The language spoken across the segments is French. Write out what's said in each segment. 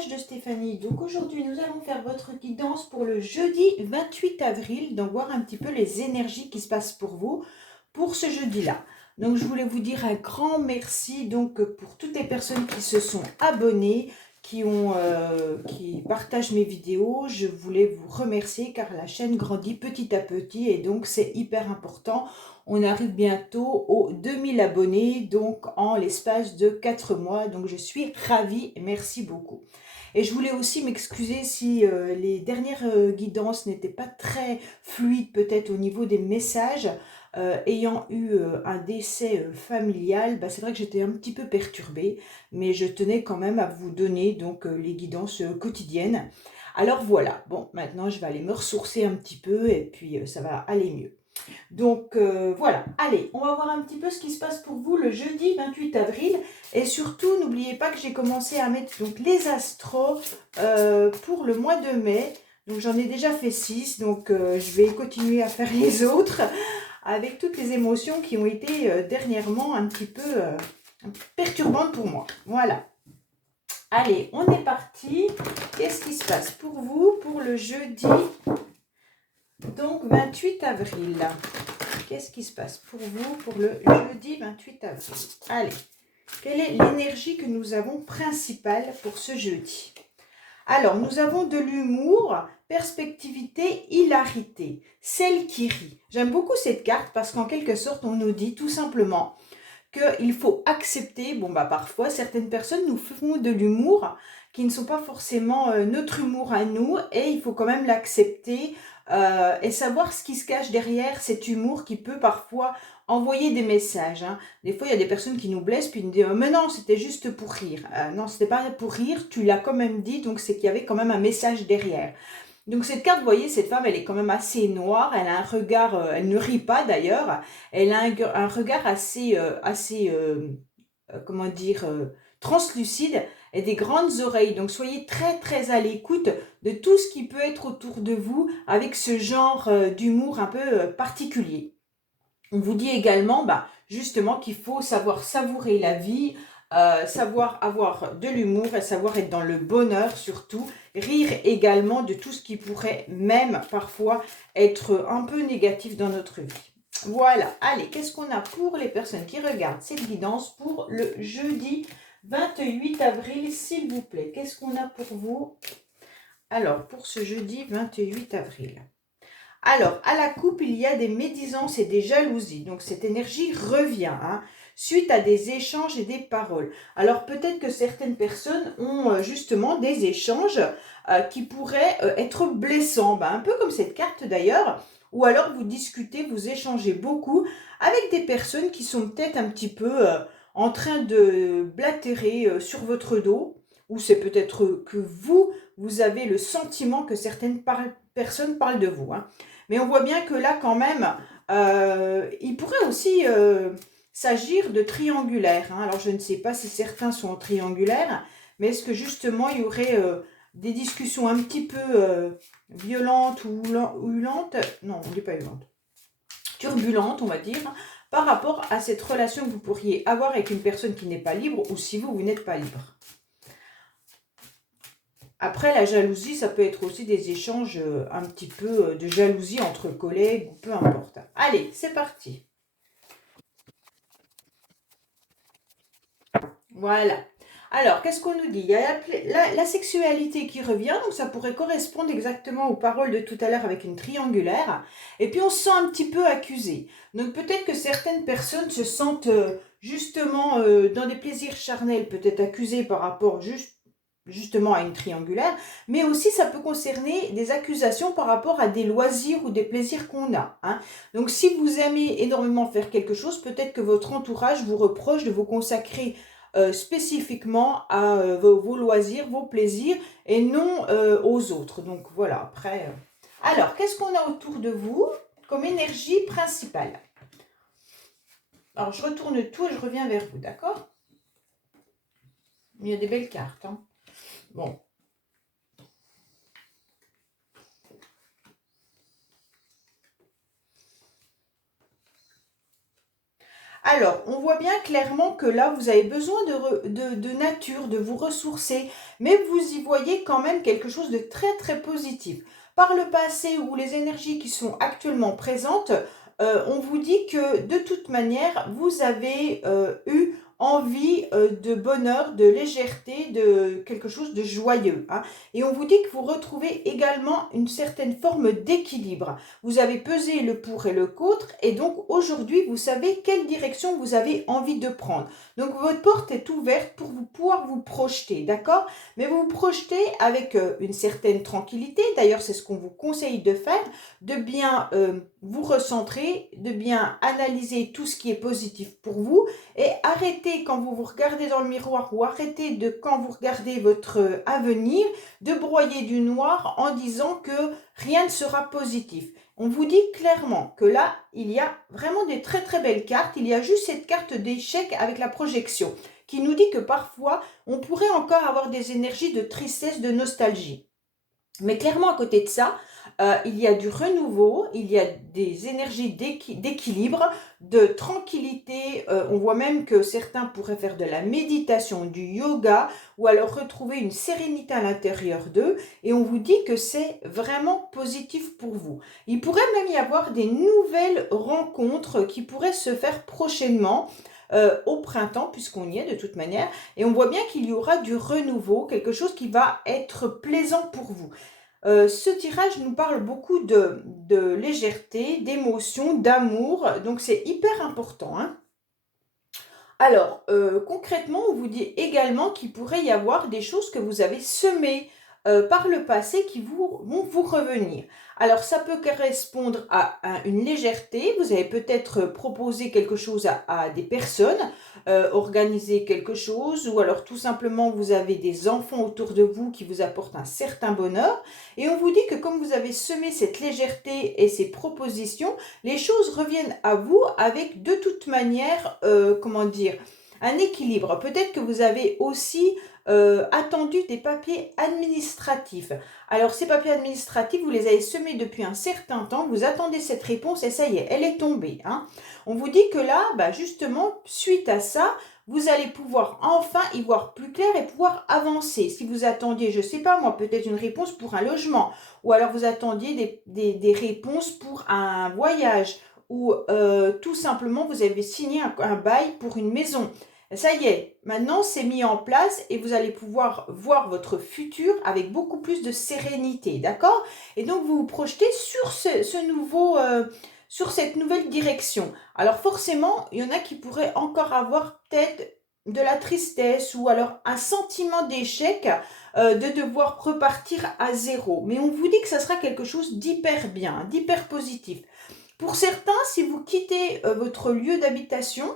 message de Stéphanie. Donc aujourd'hui, nous allons faire votre guidance pour le jeudi 28 avril. Donc voir un petit peu les énergies qui se passent pour vous pour ce jeudi-là. Donc je voulais vous dire un grand merci donc pour toutes les personnes qui se sont abonnées, qui partagent mes vidéos. Je voulais vous remercier car la chaîne grandit petit à petit et donc c'est hyper important. On arrive bientôt aux 2000 abonnés, donc en l'espace de 4 mois. Donc je suis ravie, merci beaucoup. Et je voulais aussi m'excuser si les dernières guidances n'étaient pas très fluides peut-être au niveau des messages. Ayant eu un décès familial, bah, c'est vrai que j'étais un petit peu perturbée, mais je tenais quand même à vous donner donc les guidances quotidiennes. Alors voilà, bon, maintenant je vais aller me ressourcer un petit peu et puis ça va aller mieux. Donc voilà, allez, on va voir un petit peu ce qui se passe pour vous le jeudi 28 avril. Et surtout, n'oubliez pas que j'ai commencé à mettre donc, les astros pour le mois de mai. Donc j'en ai déjà fait 6, donc je vais continuer à faire les autres avec toutes les émotions qui ont été dernièrement un petit peu perturbantes pour moi. Voilà. Allez, on est parti. Qu'est-ce qui se passe pour vous pour le jeudi donc 28 avril? Qu'est-ce qui se passe pour vous pour le jeudi 28 avril? Allez, quelle est l'énergie que nous avons principale pour ce jeudi? Alors, nous avons de l'humour, perspectivité, hilarité, celle qui rit. J'aime beaucoup cette carte parce qu'en quelque sorte, on nous dit tout simplement qu'il faut accepter, bon bah parfois, certaines personnes nous font de l'humour qui ne sont pas forcément notre humour à nous et il faut quand même l'accepter et savoir ce qui se cache derrière cet humour qui peut parfois envoyer des messages. Hein. Des fois, il y a des personnes qui nous blessent puis ils nous disent mais non, c'était juste pour rire. Non, c'était pas pour rire, tu l'as quand même dit, donc c'est qu'il y avait quand même un message derrière. Donc cette carte, vous voyez, cette femme, elle est quand même assez noire, elle a un regard, elle ne rit pas d'ailleurs, elle a un regard comment dire, translucide et des grandes oreilles. Donc soyez très très à l'écoute de tout ce qui peut être autour de vous avec ce genre d'humour un peu particulier. On vous dit également justement qu'il faut savoir savourer la vie, savoir avoir de l'humour et savoir être dans le bonheur surtout. Rire également de tout ce qui pourrait même parfois être un peu négatif dans notre vie. Voilà, allez, qu'est-ce qu'on a pour les personnes qui regardent cette guidance pour le jeudi 28 avril, s'il vous plaît? Qu'est-ce qu'on a pour vous? Alors, pour ce jeudi 28 avril. Alors, à la coupe, il y a des médisances et des jalousies. Donc, cette énergie revient suite à des échanges et des paroles. Alors, peut-être que certaines personnes ont justement des échanges qui pourraient être blessants. Un peu comme cette carte d'ailleurs. Ou alors, vous discutez, vous échangez beaucoup avec des personnes qui sont peut-être un petit peu en train de blatérer sur votre dos. Ou c'est peut-être que vous avez le sentiment que certaines personnes parlent de vous. Mais on voit bien que là, quand même, il pourrait aussi s'agir de triangulaire. Alors, je ne sais pas si certains sont triangulaires, mais est-ce que justement, il y aurait des discussions un petit peu violentes ou hulantes? Non, on ne dit pas hulantes. Turbulentes, on va dire, par rapport à cette relation que vous pourriez avoir avec une personne qui n'est pas libre ou si vous n'êtes pas libre. Après, la jalousie, ça peut être aussi des échanges un petit peu de jalousie entre collègues, ou peu importe. Allez, c'est parti. Voilà. Alors, qu'est-ce qu'on nous dit? Il y a la sexualité qui revient, donc ça pourrait correspondre exactement aux paroles de tout à l'heure avec une triangulaire. Et puis, on se sent un petit peu accusé. Donc, peut-être que certaines personnes se sentent justement dans des plaisirs charnels, peut-être accusées par rapport justement à une triangulaire, mais aussi ça peut concerner des accusations par rapport à des loisirs ou des plaisirs qu'on a. Donc si vous aimez énormément faire quelque chose, peut-être que votre entourage vous reproche de vous consacrer spécifiquement à vos loisirs, vos plaisirs et non aux autres. Donc voilà, après... Alors, qu'est-ce qu'on a autour de vous comme énergie principale? Alors, je retourne tout et je reviens vers vous, d'accord? Il y a des belles cartes. Bon. Alors, on voit bien clairement que là, vous avez besoin de nature, de vous ressourcer, mais vous y voyez quand même quelque chose de très très positif. Par le passé ou les énergies qui sont actuellement présentes, on vous dit que de toute manière, vous avez eu envie de bonheur, de légèreté, de quelque chose de joyeux, hein. Et on vous dit que vous retrouvez également une certaine forme d'équilibre. Vous avez pesé le pour et le contre et donc aujourd'hui, vous savez quelle direction vous avez envie de prendre. Donc votre porte est ouverte pour vous pouvoir vous projeter, d'accord? Mais vous vous projetez avec une certaine tranquillité. D'ailleurs, c'est ce qu'on vous conseille de faire, de bien vous recentrer, de bien analyser tout ce qui est positif pour vous et arrêtez quand vous vous regardez dans le miroir ou arrêtez de quand vous regardez votre avenir de broyer du noir en disant que rien ne sera positif. On vous dit clairement que là, il y a vraiment des très très belles cartes. Il y a juste cette carte d'échec avec la projection qui nous dit que parfois, on pourrait encore avoir des énergies de tristesse, de nostalgie. Mais clairement, à côté de ça, il y a du renouveau, il y a des énergies d'équilibre, de tranquillité. On voit même que certains pourraient faire de la méditation, du yoga, ou alors retrouver une sérénité à l'intérieur d'eux. Et on vous dit que c'est vraiment positif pour vous. Il pourrait même y avoir des nouvelles rencontres qui pourraient se faire prochainement. Au printemps, puisqu'on y est de toute manière, et on voit bien qu'il y aura du renouveau, quelque chose qui va être plaisant pour vous. Ce tirage nous parle beaucoup de légèreté, d'émotion, d'amour, donc c'est hyper important, hein. Alors, concrètement, on vous dit également qu'il pourrait y avoir des choses que vous avez semées par le passé qui vont vous revenir. Alors, ça peut correspondre à une légèreté. Vous avez peut-être proposé quelque chose à des personnes, organisé quelque chose, ou alors tout simplement vous avez des enfants autour de vous qui vous apportent un certain bonheur. Et on vous dit que comme vous avez semé cette légèreté et ces propositions, les choses reviennent à vous avec de toute manière, comment dire, un équilibre. Peut-être que vous avez aussi attendu des papiers administratifs. Alors ces papiers administratifs, vous les avez semés depuis un certain temps, vous attendez cette réponse et ça y est, elle est tombée, hein. On vous dit que là, bah justement, suite à ça, vous allez pouvoir enfin y voir plus clair et pouvoir avancer. Si vous attendiez, je ne sais pas moi, peut-être une réponse pour un logement, ou alors vous attendiez des réponses pour un voyage, ou tout simplement vous avez signé un bail pour une maison. Ça y est, maintenant c'est mis en place et vous allez pouvoir voir votre futur avec beaucoup plus de sérénité, d'accord? Et donc vous vous projetez sur sur cette nouvelle direction. Alors forcément, il y en a qui pourraient encore avoir peut-être de la tristesse ou alors un sentiment d'échec, de devoir repartir à zéro. Mais on vous dit que ça sera quelque chose d'hyper bien, d'hyper positif. Pour certains, si vous quittez votre lieu d'habitation,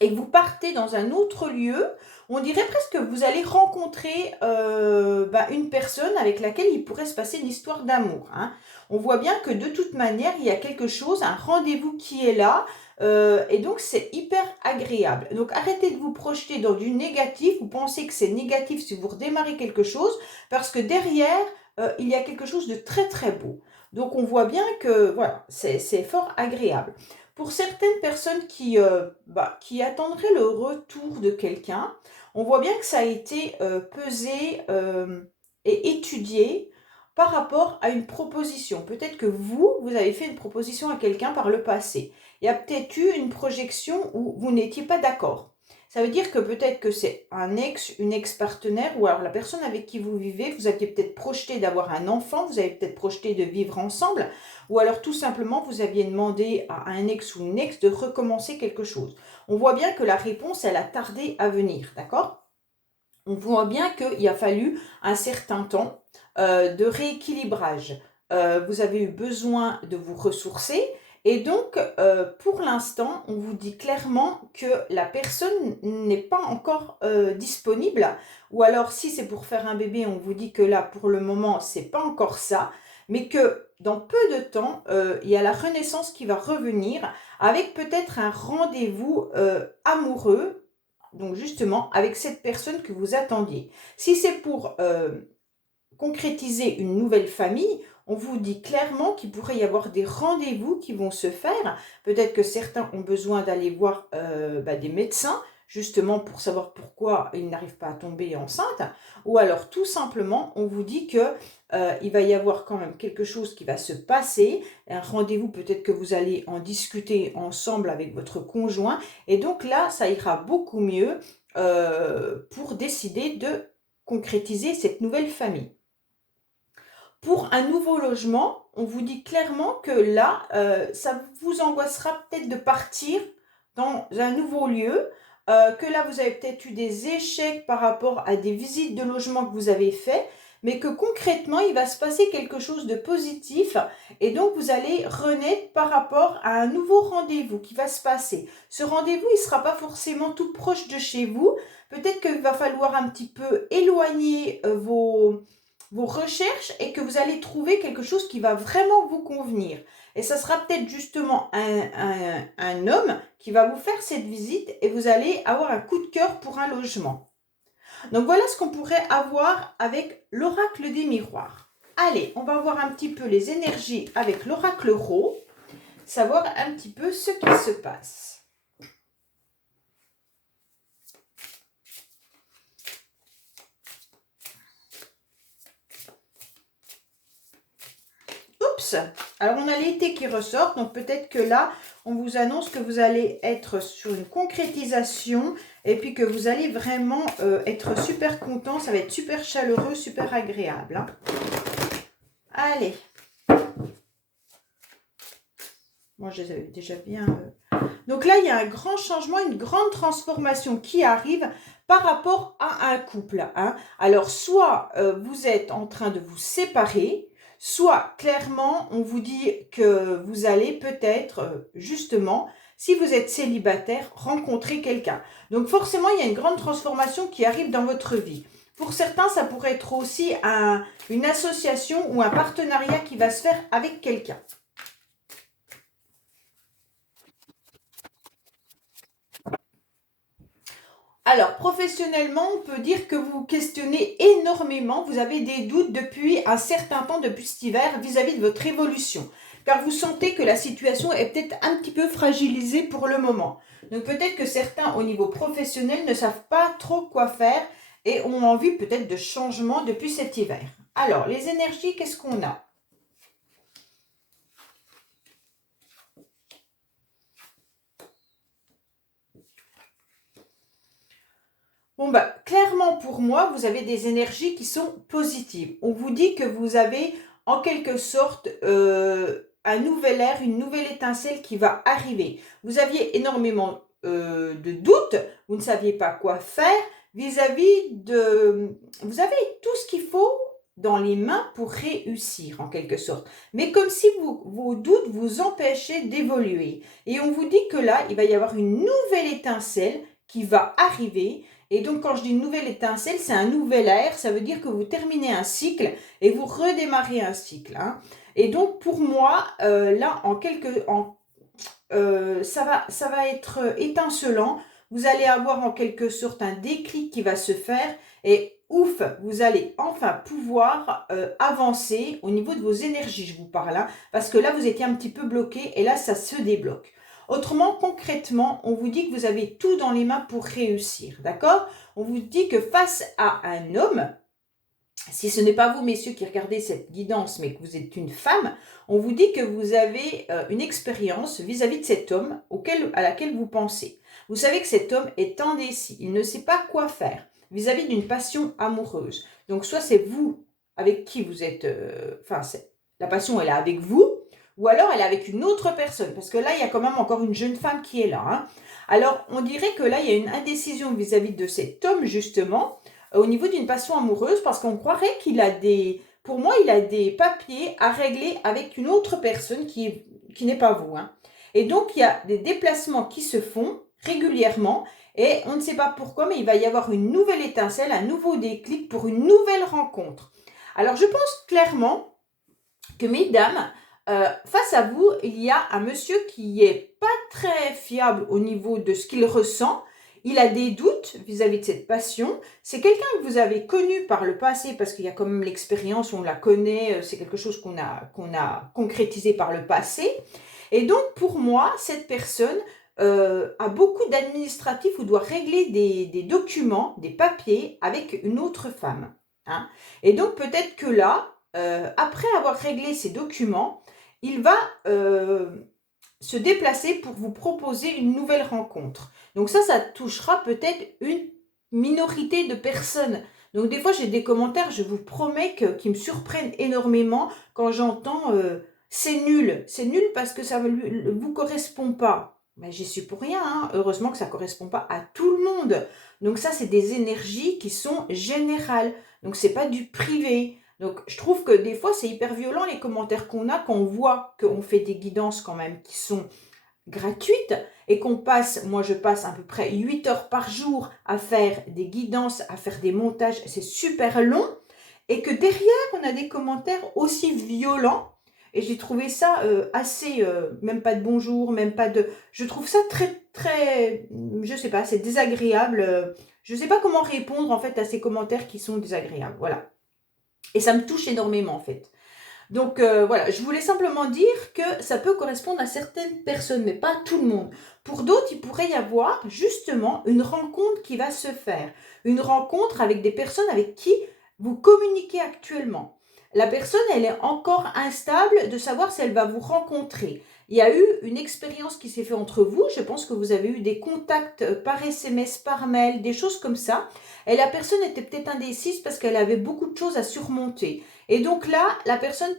et que vous partez dans un autre lieu, on dirait presque que vous allez rencontrer une personne avec laquelle il pourrait se passer une histoire d'amour, hein. On voit bien que de toute manière, il y a quelque chose, un rendez-vous qui est là, et donc c'est hyper agréable. Donc arrêtez de vous projeter dans du négatif, vous pensez que c'est négatif si vous redémarrez quelque chose, parce que derrière, il y a quelque chose de très très beau. Donc on voit bien que voilà, c'est fort agréable. Pour certaines personnes qui attendraient le retour de quelqu'un, on voit bien que ça a été pesé et étudié par rapport à une proposition. Peut-être que vous avez fait une proposition à quelqu'un par le passé. Il y a peut-être eu une projection où vous n'étiez pas d'accord. Ça veut dire que peut-être que c'est un ex, une ex-partenaire, ou alors la personne avec qui vous vivez, vous aviez peut-être projeté d'avoir un enfant, vous avez peut-être projeté de vivre ensemble, ou alors tout simplement vous aviez demandé à un ex ou une ex de recommencer quelque chose. On voit bien que la réponse, elle a tardé à venir, d'accord? On voit bien qu'il a fallu un certain temps de rééquilibrage. Vous avez eu besoin de vous ressourcer et donc pour l'instant, on vous dit clairement que la personne n'est pas encore disponible, ou alors si c'est pour faire un bébé, on vous dit que là pour le moment, c'est pas encore ça, mais que dans peu de temps, il y a la renaissance qui va revenir avec peut-être un rendez-vous amoureux, donc justement avec cette personne que vous attendiez. Si c'est pour concrétiser une nouvelle famille, on vous dit clairement qu'il pourrait y avoir des rendez-vous qui vont se faire. Peut-être que certains ont besoin d'aller voir des médecins, justement pour savoir pourquoi ils n'arrivent pas à tomber enceinte. Ou alors tout simplement, on vous dit que il va y avoir quand même quelque chose qui va se passer. Un rendez-vous, peut-être que vous allez en discuter ensemble avec votre conjoint. Et donc là, ça ira beaucoup mieux pour décider de concrétiser cette nouvelle famille. Pour un nouveau logement, on vous dit clairement que là, ça vous angoissera peut-être de partir dans un nouveau lieu, que là, vous avez peut-être eu des échecs par rapport à des visites de logement que vous avez fait, mais que concrètement, il va se passer quelque chose de positif et donc vous allez renaître par rapport à un nouveau rendez-vous qui va se passer. Ce rendez-vous, il ne sera pas forcément tout proche de chez vous. Peut-être qu'il va falloir un petit peu éloigner vos recherches et que vous allez trouver quelque chose qui va vraiment vous convenir. Et ça sera peut-être justement un homme qui va vous faire cette visite et vous allez avoir un coup de cœur pour un logement. Donc voilà ce qu'on pourrait avoir avec l'oracle des miroirs. Allez, on va voir un petit peu les énergies avec l'oracle Rho, savoir un petit peu ce qui se passe. Oups! Alors on a l'été qui ressort, donc peut-être que là, on vous annonce que vous allez être sur une concrétisation et puis que vous allez vraiment être super content. Ça va être super chaleureux, super agréable. Hein. Allez. Moi, je les avais déjà bien... Donc là, il y a un grand changement, une grande transformation qui arrive par rapport à un couple. Hein. Alors, soit vous êtes en train de vous séparer, soit clairement, on vous dit que vous allez peut-être, justement, si vous êtes célibataire, rencontrer quelqu'un. Donc forcément, il y a une grande transformation qui arrive dans votre vie. Pour certains, ça pourrait être aussi une association ou un partenariat qui va se faire avec quelqu'un. Alors, professionnellement, on peut dire que vous vous questionnez énormément. Vous avez des doutes depuis un certain temps, depuis cet hiver, vis-à-vis de votre évolution. Car vous sentez que la situation est peut-être un petit peu fragilisée pour le moment. Donc, peut-être que certains, au niveau professionnel, ne savent pas trop quoi faire et ont envie peut-être de changement depuis cet hiver. Alors, les énergies, qu'est-ce qu'on a ? Bon, bah, clairement pour moi, vous avez des énergies qui sont positives. On vous dit que vous avez en quelque sorte un nouvel air, une nouvelle étincelle qui va arriver. Vous aviez énormément de doutes, vous ne saviez pas quoi faire vis-à-vis de... Vous avez tout ce qu'il faut dans les mains pour réussir en quelque sorte. Mais comme si vos doutes vous empêchaient d'évoluer. Et on vous dit que là, il va y avoir une nouvelle étincelle qui va arriver. Et donc, quand je dis une nouvelle étincelle, c'est un nouvel air. Ça veut dire que vous terminez un cycle et vous redémarrez un cycle. Hein. Et donc, pour moi, là, ça va être étincelant. Vous allez avoir en quelque sorte un déclic qui va se faire. Et ouf, vous allez enfin pouvoir avancer au niveau de vos énergies, je vous parle. Hein, parce que là, vous étiez un petit peu bloqué et là, ça se débloque. Autrement, concrètement, on vous dit que vous avez tout dans les mains pour réussir, d'accord? On vous dit que face à un homme, si ce n'est pas vous, messieurs, qui regardez cette guidance, mais que vous êtes une femme, on vous dit que vous avez une expérience vis-à-vis de cet homme à laquelle vous pensez. Vous savez que cet homme est indécis, il ne sait pas quoi faire vis-à-vis d'une passion amoureuse. Donc, soit c'est vous avec qui vous êtes... la passion, elle est avec vous, ou alors elle est avec une autre personne, parce que là, il y a quand même encore une jeune femme qui est là. Hein. Alors, on dirait que là, il y a une indécision vis-à-vis de cet homme, justement, au niveau d'une passion amoureuse, parce qu'on croirait qu'il a pour moi, il a des papiers à régler avec une autre personne qui n'est pas vous. Hein. Et donc, il y a des déplacements qui se font régulièrement, et on ne sait pas pourquoi, mais il va y avoir une nouvelle étincelle, un nouveau déclic pour une nouvelle rencontre. Alors, je pense clairement que, mesdames, face à vous, il y a un monsieur qui n'est pas très fiable au niveau de ce qu'il ressent. il a des doutes vis-à-vis de cette passion. C'est quelqu'un que vous avez connu par le passé parce qu'il y a quand même l'expérience, on la connaît, c'est quelque chose qu'on a concrétisé par le passé. Et donc, pour moi, cette personne a beaucoup d'administratifs ou doit régler des documents, des papiers avec une autre femme. Hein. Et donc, peut-être que là, après avoir réglé ces documents, il va se déplacer pour vous proposer une nouvelle rencontre. Donc ça touchera peut-être une minorité de personnes. Donc des fois, j'ai des commentaires, je vous promets, qui me surprennent énormément quand j'entends c'est nul. C'est nul parce que ça ne vous correspond pas. Mais j'y suis pour rien. Hein. Heureusement que ça ne correspond pas à tout le monde. Donc ça, c'est des énergies qui sont générales. Donc c'est pas du privé. Donc, je trouve que des fois, c'est hyper violent les commentaires qu'on a quand on voit qu'on fait des guidances quand même qui sont gratuites et qu'on passe, moi je passe à peu près 8 heures par jour à faire des guidances, à faire des montages, c'est super long et que derrière, on a des commentaires aussi violents et j'ai trouvé ça assez, même pas de bonjour, même pas de... Je trouve ça très, très, je sais pas, c'est désagréable. Je sais pas comment répondre en fait à ces commentaires qui sont désagréables, voilà. Et ça me touche énormément en fait. Donc voilà, je voulais simplement dire que ça peut correspondre à certaines personnes, mais pas à tout le monde. Pour d'autres, il pourrait y avoir justement une rencontre qui va se faire. Une rencontre avec des personnes avec qui vous communiquez actuellement. La personne, elle est encore instable de savoir si elle va vous rencontrer. Il y a eu une expérience qui s'est faite entre vous. Je pense que vous avez eu des contacts par SMS, par mail, des choses comme ça. Et la personne était peut-être indécise parce qu'elle avait beaucoup de choses à surmonter. Et donc là, la personne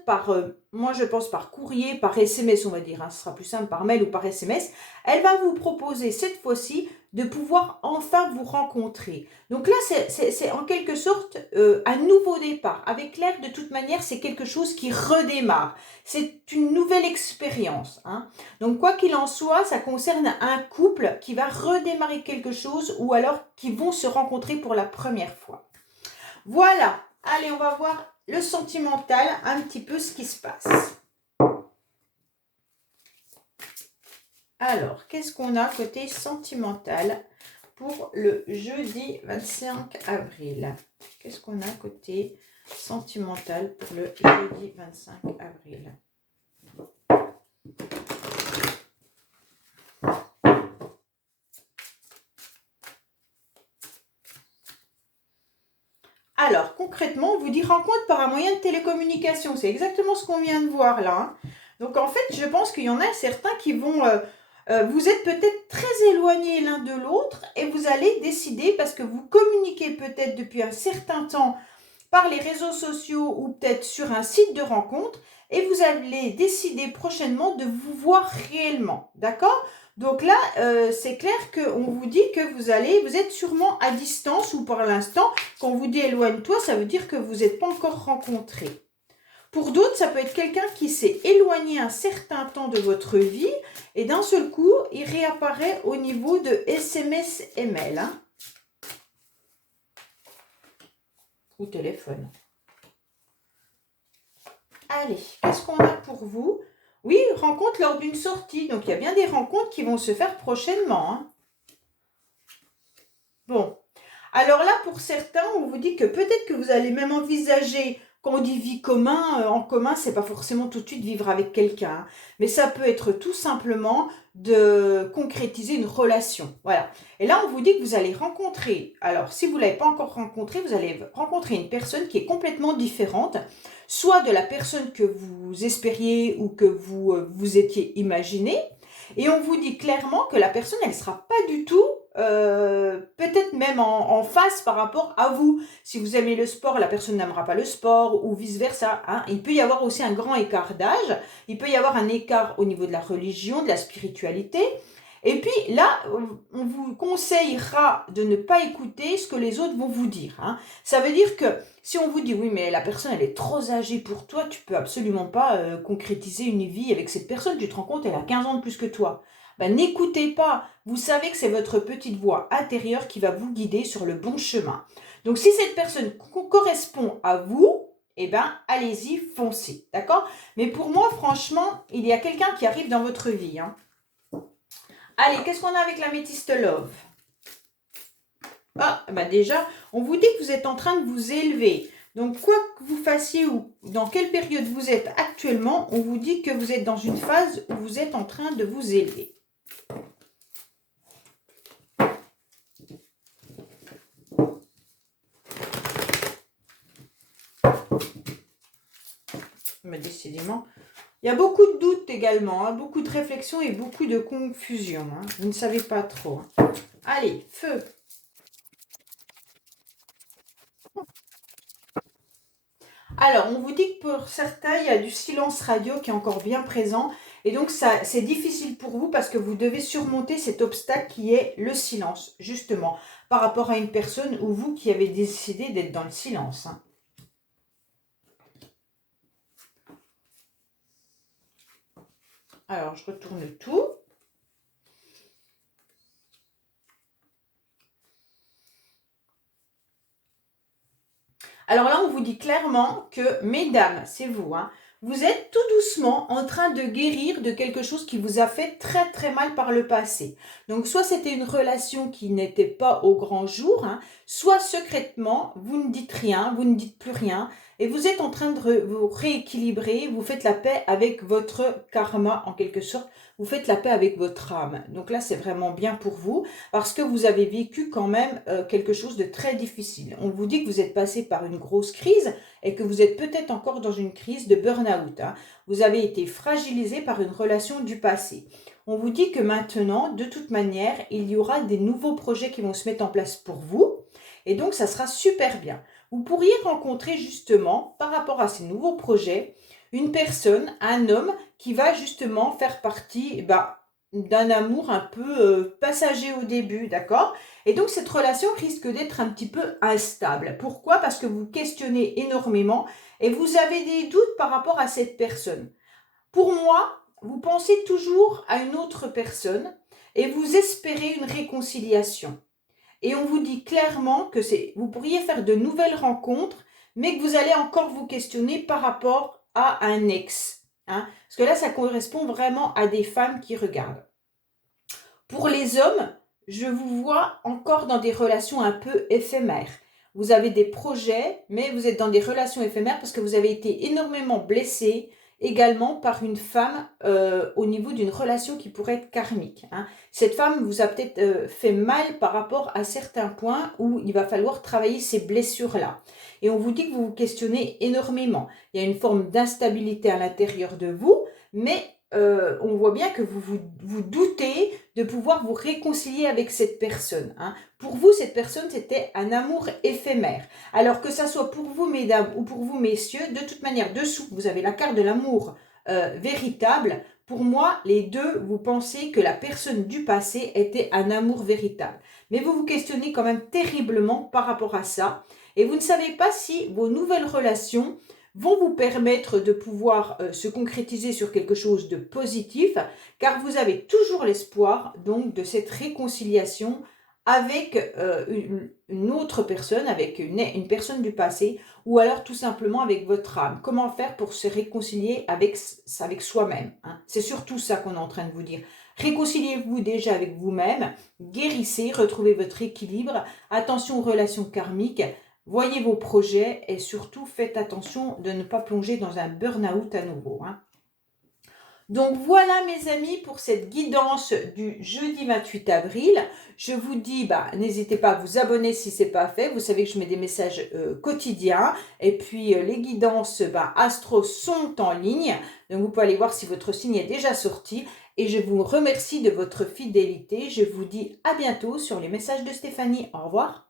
moi je pense par courrier, par SMS on va dire, hein, ce sera plus simple par mail ou par SMS, elle va vous proposer cette fois-ci de pouvoir enfin vous rencontrer. Donc là, c'est en quelque sorte un nouveau départ. Avec l'air, de toute manière, c'est quelque chose qui redémarre. C'est une nouvelle expérience. Hein. Donc quoi qu'il en soit, ça concerne un couple qui va redémarrer quelque chose ou alors qui vont se rencontrer pour la première fois. Voilà. Allez, on va voir le sentimental, un petit peu ce qui se passe. Alors, qu'est-ce qu'on a côté sentimental pour le jeudi 25 avril? Qu'est-ce qu'on a côté sentimental pour le jeudi 25 avril? Alors, concrètement, on vous dit rencontre par un moyen de télécommunication. C'est exactement ce qu'on vient de voir là. Hein. Donc, en fait, je pense qu'il y en a certains qui vont... vous êtes peut-être très éloignés l'un de l'autre et vous allez décider, parce que vous communiquez peut-être depuis un certain temps par les réseaux sociaux ou peut-être sur un site de rencontre, et vous allez décider prochainement de vous voir réellement. D'accord ? Donc là, c'est clair qu'on vous dit que vous êtes sûrement à distance ou pour l'instant, quand on vous dit éloigne-toi, ça veut dire que vous n'êtes pas encore rencontrés. Pour d'autres, ça peut être quelqu'un qui s'est éloigné un certain temps de votre vie et d'un seul coup, il réapparaît au niveau de SMS ML hein, ou téléphone. Allez, qu'est-ce qu'on a pour vous ? Oui, rencontre lors d'une sortie. Donc, il y a bien des rencontres qui vont se faire prochainement. Hein. Bon. Alors là, pour certains, on vous dit que peut-être que vous allez même envisager, quand on dit vie en commun, c'est pas forcément tout de suite vivre avec quelqu'un. Hein, mais ça peut être tout simplement de concrétiser une relation. Voilà. Et là, on vous dit que vous allez rencontrer, alors si vous ne l'avez pas encore rencontré, vous allez rencontrer une personne qui est complètement différente, soit de la personne que vous espériez ou que vous étiez imaginé. Et on vous dit clairement que la personne, elle ne sera pas du tout, peut-être même en face par rapport à vous. Si vous aimez le sport, la personne n'aimera pas le sport ou vice-versa. Hein. Il peut y avoir aussi un grand écart d'âge. Il peut y avoir un écart au niveau de la religion, de la spiritualité. Et puis là, on vous conseillera de ne pas écouter ce que les autres vont vous dire. Hein. Ça veut dire que si on vous dit, oui, mais la personne, elle est trop âgée pour toi, tu peux absolument pas concrétiser une vie avec cette personne. Tu te rends compte, elle a 15 ans de plus que toi. Ben, n'écoutez pas. Vous savez que c'est votre petite voix intérieure qui va vous guider sur le bon chemin. Donc, si cette personne correspond à vous, eh ben, allez-y, foncez. D'accord ? Mais pour moi, franchement, il y a quelqu'un qui arrive dans votre vie. Hein. Allez, qu'est-ce qu'on a avec l'améthyste love ? Ah, bah déjà, on vous dit que vous êtes en train de vous élever. Donc, quoi que vous fassiez ou dans quelle période vous êtes actuellement, on vous dit que vous êtes dans une phase où vous êtes en train de vous élever. Mais décidément, il y a beaucoup de doutes également, hein, beaucoup de réflexions et beaucoup de confusion. Hein. Vous ne savez pas trop. Hein. Allez, feu. Alors, on vous dit que pour certains, il y a du silence radio qui est encore bien présent. Et donc, ça, c'est difficile pour vous parce que vous devez surmonter cet obstacle qui est le silence, justement, par rapport à une personne ou vous qui avez décidé d'être dans le silence. Hein. Alors, je retourne tout. Alors là, on vous dit clairement que, mesdames, c'est vous, hein, vous êtes tout doucement en train de guérir de quelque chose qui vous a fait très très mal par le passé. Donc soit c'était une relation qui n'était pas au grand jour, hein, soit secrètement, vous ne dites rien, vous ne dites plus rien, et vous êtes en train de vous rééquilibrer, vous faites la paix avec votre karma en quelque sorte, vous faites la paix avec votre âme. Donc là, c'est vraiment bien pour vous parce que vous avez vécu quand même quelque chose de très difficile. On vous dit que vous êtes passé par une grosse crise et que vous êtes peut-être encore dans une crise de burn-out. Hein. Vous avez été fragilisé par une relation du passé. On vous dit que maintenant, de toute manière, il y aura des nouveaux projets qui vont se mettre en place pour vous. Et donc, ça sera super bien. Vous pourriez rencontrer justement, par rapport à ces nouveaux projets, une personne, un homme, qui va justement faire partie d'un amour un peu passager au début, d'accord? Et donc, cette relation risque d'être un petit peu instable. Pourquoi? Parce que vous questionnez énormément et vous avez des doutes par rapport à cette personne. Pour moi, vous pensez toujours à une autre personne et vous espérez une réconciliation. Et on vous dit clairement que vous pourriez faire de nouvelles rencontres, mais que vous allez encore vous questionner par rapport à un ex. Hein, parce que là, ça correspond vraiment à des femmes qui regardent. Pour les hommes, je vous vois encore dans des relations un peu éphémères. Vous avez des projets, mais vous êtes dans des relations éphémères parce que vous avez été énormément blessé également par une femme au niveau d'une relation qui pourrait être karmique. Hein. Cette femme vous a peut-être fait mal par rapport à certains points où il va falloir travailler ces blessures-là. Et on vous dit que vous vous questionnez énormément. Il y a une forme d'instabilité à l'intérieur de vous, mais on voit bien que vous doutez de pouvoir vous réconcilier avec cette personne. Hein. Pour vous, cette personne, c'était un amour éphémère. Alors que ça soit pour vous, mesdames, ou pour vous, messieurs, de toute manière, dessous, vous avez la carte de l'amour véritable. Pour moi, les deux, vous pensez que la personne du passé était un amour véritable. Mais vous vous questionnez quand même terriblement par rapport à ça. Et vous ne savez pas si vos nouvelles relations vont vous permettre de pouvoir se concrétiser sur quelque chose de positif, car vous avez toujours l'espoir donc de cette réconciliation avec une autre personne, avec une personne du passé, ou alors tout simplement avec votre âme. Comment faire pour se réconcilier avec soi-même, hein? C'est surtout ça qu'on est en train de vous dire. Réconciliez-vous déjà avec vous-même, guérissez, retrouvez votre équilibre, attention aux relations karmiques, voyez vos projets et surtout faites attention de ne pas plonger dans un burn-out à nouveau. Hein. Donc voilà mes amis pour cette guidance du jeudi 28 avril. Je vous dis, n'hésitez pas à vous abonner si ce n'est pas fait. Vous savez que je mets des messages quotidiens. Et puis les guidances astro sont en ligne. Donc vous pouvez aller voir si votre signe est déjà sorti. Et je vous remercie de votre fidélité. Je vous dis à bientôt sur les messages de Stéphanie. Au revoir.